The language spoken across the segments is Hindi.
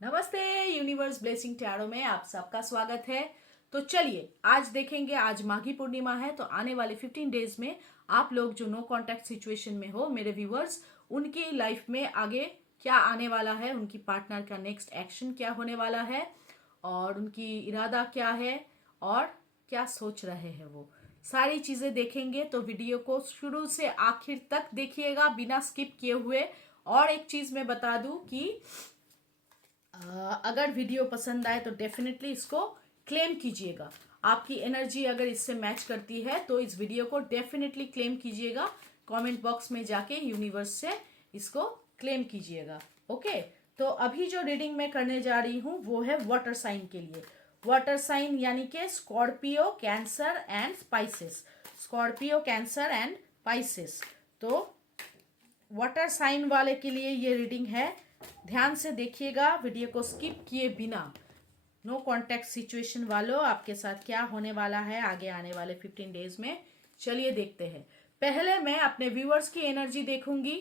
नमस्ते। यूनिवर्स ब्लेसिंग टैरो में आप सबका स्वागत है। तो चलिए आज देखेंगे, आज माघी पूर्णिमा है, तो आने वाले 15 डेज में आप लोग जो नो कांटेक्ट सिचुएशन में हो, मेरे व्यूवर्स, उनकी लाइफ में आगे क्या आने वाला है, उनकी पार्टनर का नेक्स्ट एक्शन क्या होने वाला है और उनकी इरादा क्या है और क्या सोच रहे हैं, वो सारी चीजें देखेंगे। तो वीडियो को शुरू से आखिर तक देखिएगा बिना स्किप किए हुए। और एक चीज मैं बता दूं कि अगर वीडियो पसंद आए तो डेफिनेटली इसको क्लेम कीजिएगा। आपकी एनर्जी अगर इससे मैच करती है तो इस वीडियो को डेफिनेटली क्लेम कीजिएगा। कमेंट बॉक्स में जाके यूनिवर्स से इसको क्लेम कीजिएगा। ओके, तो अभी जो रीडिंग मैं करने जा रही हूँ वो है वाटर साइन के लिए। वाटर साइन यानी कि Scorpio, cancer and spices. Scorpio, cancer and Pisces. तो वाटर साइन वाले के लिए ये रीडिंग है। ध्यान से देखिएगा, वीडियो को स्किप किए बिना। नो कांटेक्ट सिचुएशन वालों, आपके साथ क्या होने वाला है आगे आने वाले 15 डेज में, चलिए देखते हैं। पहले मैं अपने व्यूअर्स की एनर्जी देखूंगी,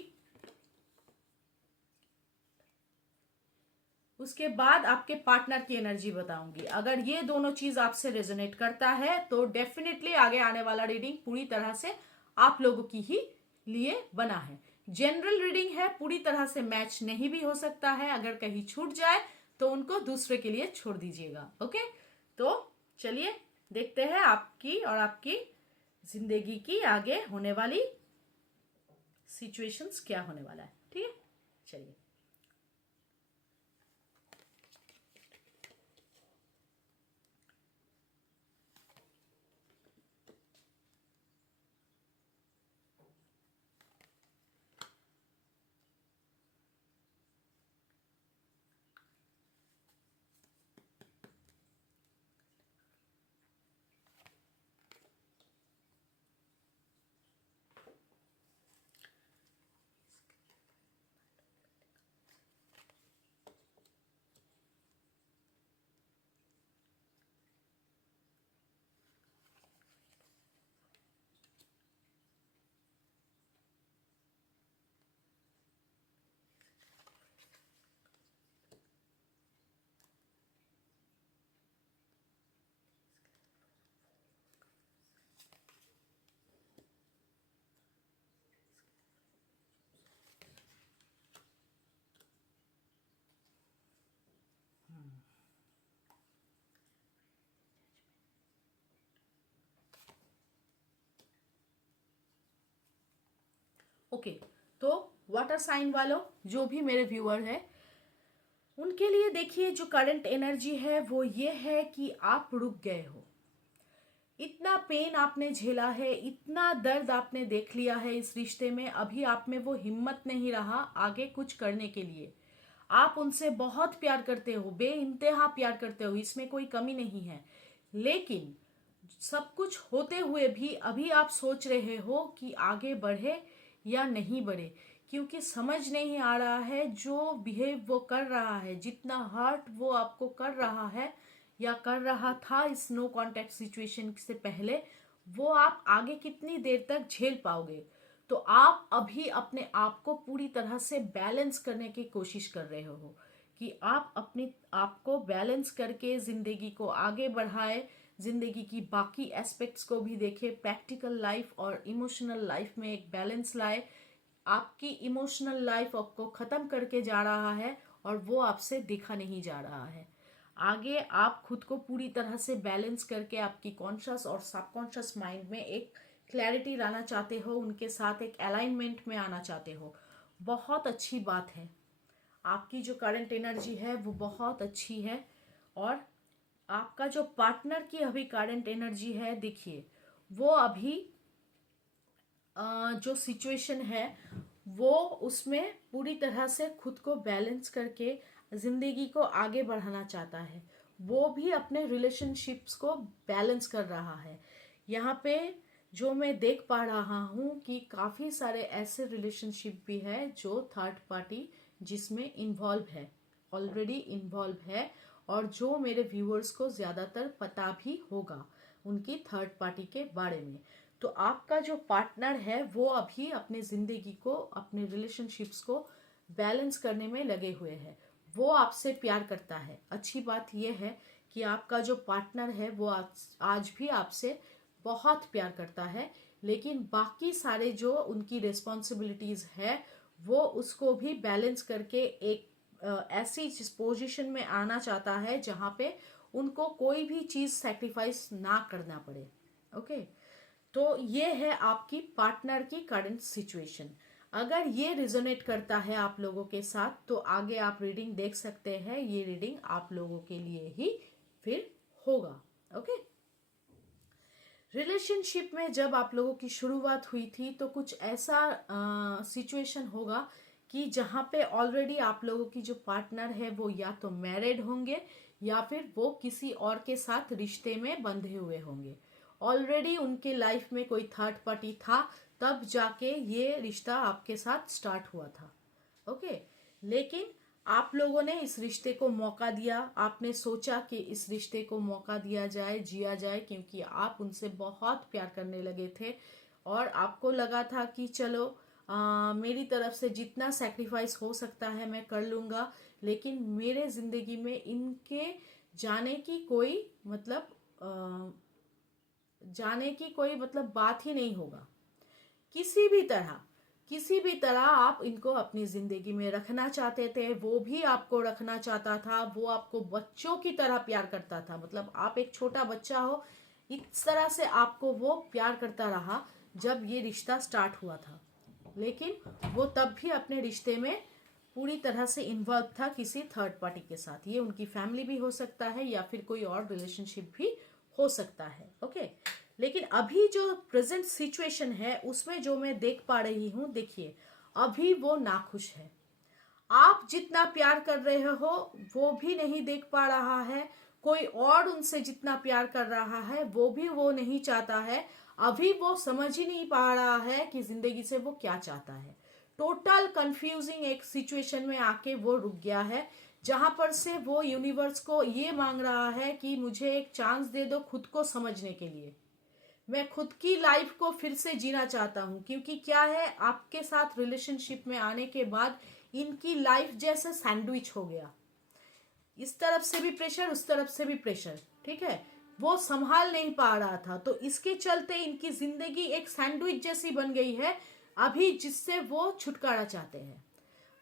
उसके बाद आपके पार्टनर की एनर्जी बताऊंगी। अगर ये दोनों चीज आपसे रेजोनेट करता है तो डेफिनेटली आगे आने वाला रीडिंग पूरी तरह से आप लोगों की ही लिए बना है। जनरल रीडिंग है, पूरी तरह से मैच नहीं भी हो सकता है। अगर कहीं छूट जाए तो उनको दूसरे के लिए छोड़ दीजिएगा। ओके, तो चलिए देखते हैं आपकी और आपकी जिंदगी की आगे होने वाली सिचुएशंस क्या होने वाला है। ठीक है, चलिए। ओके, तो वाटर साइन वालों, जो भी मेरे व्यूअर है, उनके लिए देखिए जो करंट एनर्जी है वो ये है कि आप रुक गए हो। इतना पेन आपने झेला है, इतना दर्द आपने देख लिया है इस रिश्ते में, अभी आप में वो हिम्मत नहीं रहा आगे कुछ करने के लिए। आप उनसे बहुत प्यार करते हो, बेइंतहा प्यार करते हो, इसमें कोई कमी नहीं है। लेकिन सब कुछ होते हुए भी अभी आप सोच रहे हो कि आगे बढ़े या नहीं बढ़े, क्योंकि समझ नहीं आ रहा है जो बिहेव वो कर रहा है, जितना हर्ट वो आपको कर रहा है या कर रहा था इस नो कांटेक्ट सिचुएशन से पहले, वो आप आगे कितनी देर तक झेल पाओगे। तो आप अभी अपने आप को पूरी तरह से बैलेंस करने की कोशिश कर रहे हो कि आप अपने आप को बैलेंस करके जिंदगी को आगे बढ़ाए, जिंदगी की बाकी एस्पेक्ट्स को भी देखे, प्रैक्टिकल लाइफ और इमोशनल लाइफ में एक बैलेंस लाए। आपकी इमोशनल लाइफ आपको खत्म करके जा रहा है और वो आपसे दिखा नहीं जा रहा है। आगे आप खुद को पूरी तरह से बैलेंस करके आपकी कॉन्शियस और सबकॉन्शियस माइंड में एक क्लैरिटी लाना चाहते हो, उनके साथ एक अलाइनमेंट में आना चाहते हो। बहुत अच्छी बात है, आपकी जो करंट एनर्जी है वो बहुत अच्छी है। और आपका जो पार्टनर की अभी करंट एनर्जी है, देखिए वो अभी जो सिचुएशन है वो उसमें पूरी तरह से खुद को बैलेंस करके जिंदगी को आगे बढ़ाना चाहता है। वो भी अपने रिलेशनशिप्स को बैलेंस कर रहा है। यहाँ पे जो मैं देख पा रहा हूँ कि काफ़ी सारे ऐसे रिलेशनशिप भी है जो थर्ड पार्टी जिसमें इन्वॉल्व है, ऑलरेडी इन्वॉल्व है, और जो मेरे व्यूअर्स को ज़्यादातर पता भी होगा उनकी थर्ड पार्टी के बारे में। तो आपका जो पार्टनर है वो अभी अपने ज़िंदगी को, अपने रिलेशनशिप्स को बैलेंस करने में लगे हुए हैं। वो आपसे प्यार करता है। अच्छी बात यह है कि आपका जो पार्टनर है वो आज भी आपसे बहुत प्यार करता है, लेकिन बाकी सारे जो उनकी रिस्पॉन्सिबिलिटीज है वो उसको भी बैलेंस करके एक ऐसी पोजीशन में आना चाहता है जहाँ पे उनको कोई भी चीज़ सेक्रीफाइस ना करना पड़े। ओके, तो ये है आपकी पार्टनर की करंट सिचुएशन। अगर ये रिजोनेट करता है आप लोगों के साथ तो आगे आप रीडिंग देख सकते हैं। ये रीडिंग आप लोगों के लिए ही फिर होगा। ओके, रिलेशनशिप में जब आप लोगों की शुरुआत हुई थी तो कुछ ऐसा सिचुएशन होगा कि जहाँ पे ऑलरेडी आप लोगों की जो पार्टनर है वो या तो मैरिड होंगे या फिर वो किसी और के साथ रिश्ते में बंधे हुए होंगे। ऑलरेडी उनके लाइफ में कोई थर्ड पार्टी था, तब जाके ये रिश्ता आपके साथ स्टार्ट हुआ था। ओके, लेकिन आप लोगों ने इस रिश्ते को मौका दिया। आपने सोचा कि इस रिश्ते को मौका दिया जाए, जिया जाए, क्योंकि आप उनसे बहुत प्यार करने लगे थे और आपको लगा था कि चलो मेरी तरफ से जितना सेक्रीफाइस हो सकता है मैं कर लूँगा, लेकिन मेरे ज़िंदगी में इनके जाने की कोई मतलब बात ही नहीं होगा। किसी भी तरह आप इनको अपनी जिंदगी में रखना चाहते थे, वो भी आपको रखना चाहता था। वो आपको बच्चों की तरह प्यार करता था, मतलब आप एक छोटा बच्चा हो, इस तरह से आपको वो प्यार करता रहा जब ये रिश्ता स्टार्ट हुआ था। लेकिन वो तब भी अपने रिश्ते में पूरी तरह से इन्वॉल्व था किसी थर्ड पार्टी के साथ। ये उनकी फैमिली भी हो सकता है या फिर कोई और रिलेशनशिप भी हो सकता है। ओके, लेकिन अभी जो प्रेजेंट सिचुएशन है उसमें जो मैं देख पा रही हूँ, देखिए अभी वो नाखुश है। आप जितना प्यार कर रहे हो वो भी नहीं देख पा रहा है, कोई और उनसे जितना प्यार कर रहा है वो भी वो नहीं चाहता है। अभी वो समझ ही नहीं पा रहा है कि जिंदगी से वो क्या चाहता है। टोटल कंफ्यूजिंग एक सिचुएशन में आके वो रुक गया है, जहां पर से वो यूनिवर्स को ये मांग रहा है कि मुझे एक चांस दे दो खुद को समझने के लिए। मैं खुद की लाइफ को फिर से जीना चाहता हूँ, क्योंकि क्या है, आपके साथ रिलेशनशिप में आने के बाद इनकी लाइफ जैसे सैंडविच हो गया। इस तरफ से भी प्रेशर, उस तरफ से भी प्रेशर, ठीक है। वो संभाल नहीं पा रहा था, तो इसके चलते इनकी जिंदगी एक सैंडविच जैसी बन गई है अभी, जिससे वो छुटकारा चाहते हैं।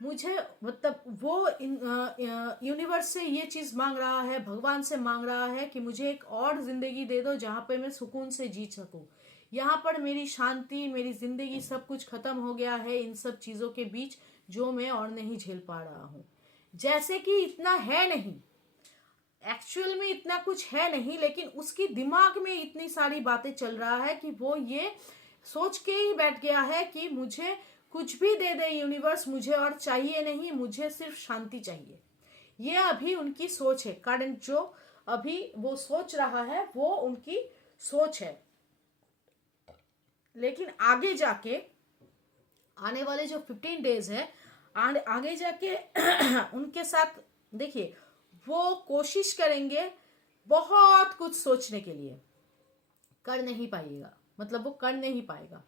मुझे मतलब वो यूनिवर्स से ये चीज मांग रहा है, भगवान से मांग रहा है कि मुझे एक और जिंदगी दे दो जहां पे मैं सुकून से जी सकूं। यहाँ पर मेरी शांति, मेरी जिंदगी, सब कुछ खत्म हो गया है इन सब चीजों के बीच, जो मैं और नहीं झेल पा रहा हूँ। जैसे कि इतना है नहीं, एक्चुअल में इतना कुछ है नहीं, लेकिन उसकी दिमाग में इतनी सारी बातें चल रहा है कि वो ये सोच के ही बैठ गया है कि मुझे कुछ भी दे दे यूनिवर्स, मुझे और चाहिए नहीं, मुझे सिर्फ शांति चाहिए। ये अभी उनकी सोच है। करंट जो अभी वो सोच रहा है वो उनकी सोच है। लेकिन आगे जाके आने वाले जो 15 डेज है, आगे जाके उनके साथ देखिए वो कोशिश करेंगे बहुत कुछ सोचने के लिए, कर नहीं पाएगा, मतलब वो कर नहीं पाएगा।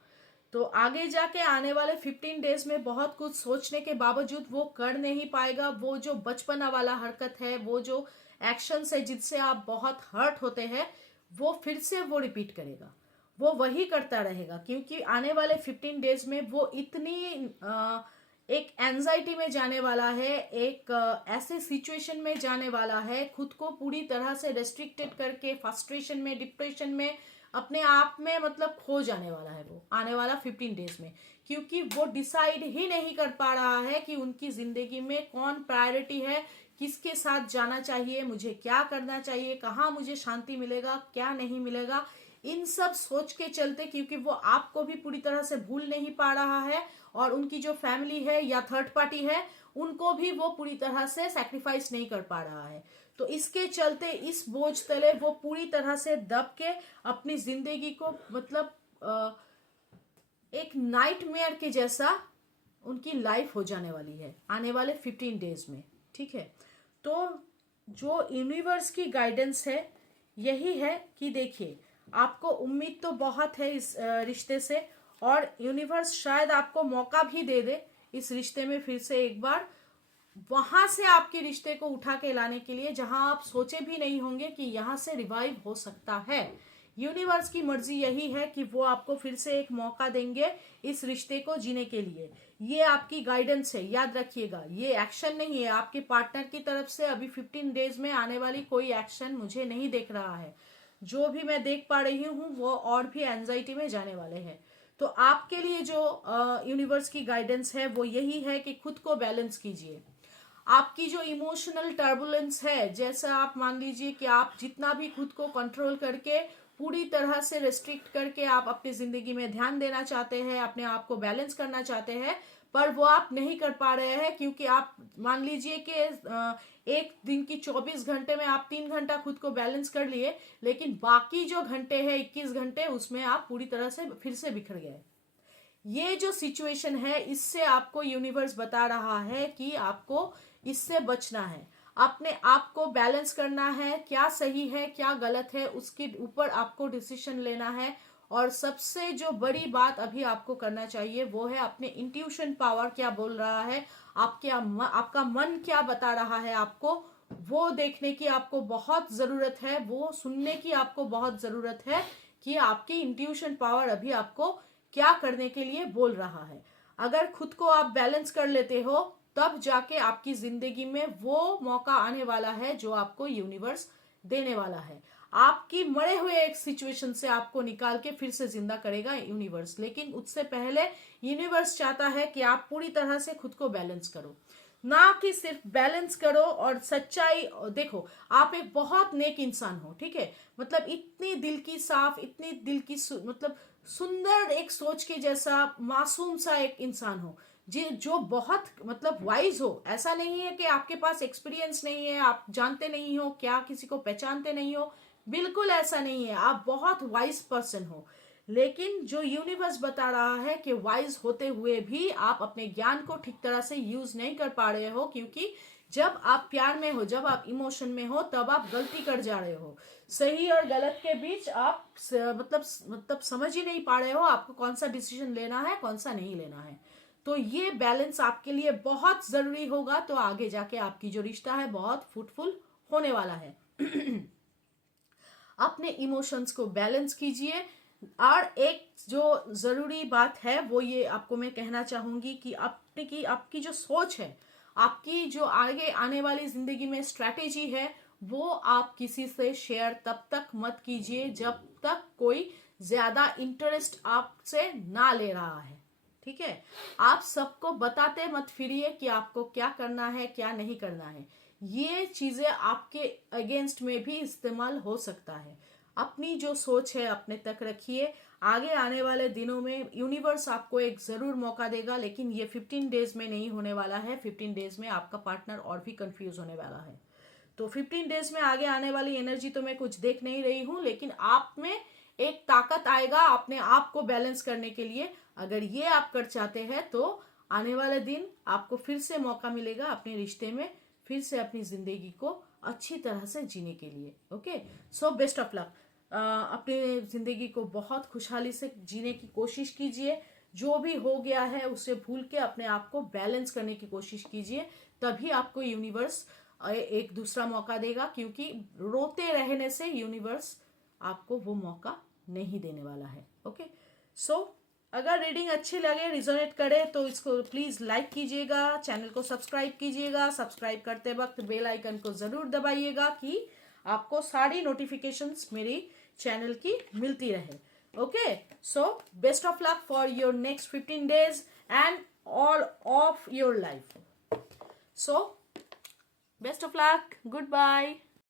तो आगे जाके आने वाले 15 डेज में बहुत कुछ सोचने के बावजूद वो कर नहीं पाएगा। वो जो बचपना वाला हरकत है, वो जो एक्शन है जिससे आप बहुत हर्ट होते हैं, वो फिर से वो रिपीट करेगा, वो वही करता रहेगा। क्योंकि आने वाले 15 डेज में वो इतनी एक एंजाइटी में जाने वाला है, एक ऐसे सिचुएशन में जाने वाला है, खुद को पूरी तरह से रेस्ट्रिक्टेड करके फ्रस्ट्रेशन में, डिप्रेशन में, अपने आप में मतलब खो जाने वाला है वो आने वाला 15 डेज में। क्योंकि वो डिसाइड ही नहीं कर पा रहा है कि उनकी जिंदगी में कौन प्रायोरिटी है, किसके साथ जाना चाहिए, मुझे क्या करना चाहिए, कहाँ मुझे शांति मिलेगा, क्या नहीं मिलेगा। इन सब सोच के चलते, क्योंकि वो आपको भी पूरी तरह से भूल नहीं पा रहा है और उनकी जो फैमिली है या थर्ड पार्टी है उनको भी वो पूरी तरह से सैक्रिफाइस नहीं कर पा रहा है। तो इसके चलते इस बोझ तले वो पूरी तरह से दब के अपनी जिंदगी को मतलब एक नाइटमेयर के जैसा उनकी लाइफ हो जाने वाली है आने वाले 15 डेज में, ठीक है। तो जो यूनिवर्स की गाइडेंस है यही है कि देखिए आपको उम्मीद तो बहुत है इस रिश्ते से, और यूनिवर्स शायद आपको मौका भी दे दे इस रिश्ते में फिर से एक बार वहां से आपके रिश्ते को उठा के लाने के लिए जहां आप सोचे भी नहीं होंगे कि यहां से रिवाइव हो सकता है। यूनिवर्स की मर्जी यही है कि वो आपको फिर से एक मौका देंगे इस रिश्ते को जीने के लिए। ये आपकी गाइडेंस है, याद रखिएगा। ये एक्शन नहीं है आपके पार्टनर की तरफ से। अभी 15 डेज में आने वाली कोई एक्शन मुझे नहीं देख रहा है। जो भी मैं देख पा रही हूँ वो और भी एंजाइटी में जाने वाले हैं। तो आपके लिए जो यूनिवर्स की गाइडेंस है वो यही है कि खुद को बैलेंस कीजिए। आपकी जो इमोशनल टर्बुलेंस है, जैसा आप मान लीजिए कि आप जितना भी खुद को कंट्रोल करके पूरी तरह से रेस्ट्रिक्ट करके आप अपनी जिंदगी में ध्यान देना चाहते हैं, अपने आप को बैलेंस करना चाहते हैं, पर वो आप नहीं कर पा रहे हैं क्योंकि आप मान लीजिए कि एक दिन की 24 घंटे में आप 3 घंटा खुद को बैलेंस कर लिए, लेकिन बाकी जो घंटे हैं 21 घंटे उसमें आप पूरी तरह से फिर से बिखर गए। ये जो सिचुएशन है इससे आपको यूनिवर्स बता रहा है कि आपको इससे बचना है। अपने आप को बैलेंस करना है, क्या सही है क्या गलत है उसके ऊपर आपको डिसीजन लेना है। और सबसे जो बड़ी बात अभी आपको करना चाहिए वो है अपने इंट्यूशन पावर क्या बोल रहा है, आपका मन क्या बता रहा है आपको, वो देखने की आपको बहुत जरूरत है, वो सुनने की आपको बहुत जरूरत है कि आपकी इंट्यूशन पावर अभी आपको क्या करने के लिए बोल रहा है। अगर खुद को आप बैलेंस कर लेते हो तब जाके आपकी जिंदगी में वो मौका आने वाला है जो आपको यूनिवर्स देने वाला है। आपकी मरे हुए एक सिचुएशन से आपको निकाल के फिर से जिंदा करेगा यूनिवर्स, लेकिन उससे पहले यूनिवर्स चाहता है कि आप पूरी तरह से खुद को बैलेंस करो, ना कि सिर्फ बैलेंस करो और सच्चाई देखो। आप एक बहुत नेक इंसान हो, ठीक है, मतलब इतनी दिल की साफ, इतनी दिल की मतलब सुंदर एक सोच के जैसा मासूम सा एक इंसान हो जी, जो बहुत मतलब वाइज हो। ऐसा नहीं है कि आपके पास एक्सपीरियंस नहीं है, आप जानते नहीं हो क्या, किसी को पहचानते नहीं हो, बिल्कुल ऐसा नहीं है। आप बहुत वाइज पर्सन हो, लेकिन जो यूनिवर्स बता रहा है कि वाइज होते हुए भी आप अपने ज्ञान को ठीक तरह से यूज नहीं कर पा रहे हो, क्योंकि जब आप प्यार में हो, जब आप इमोशन में हो, तब आप गलती कर जा रहे हो। सही और गलत के बीच आप मतलब समझ ही नहीं पा रहे हो आपको कौन सा डिसीजन लेना है कौन सा नहीं लेना है। तो ये बैलेंस आपके लिए बहुत जरूरी होगा, तो आगे जाके आपकी जो रिश्ता है बहुत फ्रूटफुल होने वाला है। अपने इमोशंस को बैलेंस कीजिए। और एक जो जरूरी बात है वो ये आपको मैं कहना चाहूंगी कि आपकी जो सोच है, आपकी जो आगे आने वाली जिंदगी में स्ट्रैटेजी है, वो आप किसी से शेयर तब तक मत कीजिए जब तक कोई ज्यादा इंटरेस्ट आपसे ना ले रहा है, ठीक है। आप सबको बताते मत फिरिए कि आपको क्या करना है क्या नहीं करना है। ये चीजें आपके अगेंस्ट में भी इस्तेमाल हो सकता है। अपनी जो सोच है अपने तक रखिए। आगे आने वाले दिनों में यूनिवर्स आपको एक जरूर मौका देगा, लेकिन ये 15 डेज में नहीं होने वाला है। 15 डेज में आपका पार्टनर और भी कंफ्यूज होने वाला है। तो 15 डेज में आगे आने वाली एनर्जी तो मैं कुछ देख नहीं रही हूं, लेकिन आप में एक ताकत आएगा अपने आप को बैलेंस करने के लिए। अगर ये आप कर चाहते हैं तो आने वाले दिन आपको फिर से मौका मिलेगा अपने रिश्ते में फिर से अपनी जिंदगी को अच्छी तरह से जीने के लिए। Okay, so best of luck. अपनी जिंदगी को बहुत खुशहाली से जीने की कोशिश कीजिए। जो भी हो गया है उसे भूल के अपने आप को बैलेंस करने की कोशिश कीजिए, तभी आपको यूनिवर्स एक दूसरा मौका देगा, क्योंकि रोते रहने से यूनिवर्स आपको वो मौका नहीं देने वाला है। ओके, सो अगर रीडिंग अच्छी लगे, रिजोनेट करे, तो इसको प्लीज लाइक कीजिएगा, चैनल को सब्सक्राइब कीजिएगा। सब्सक्राइब करते वक्त बेल आइकन को जरूर दबाइएगा कि आपको सारी नोटिफिकेशंस मेरी चैनल की मिलती रहे। Okay, so best of luck for your next 15 days and all of your life. So best of luck, good bye.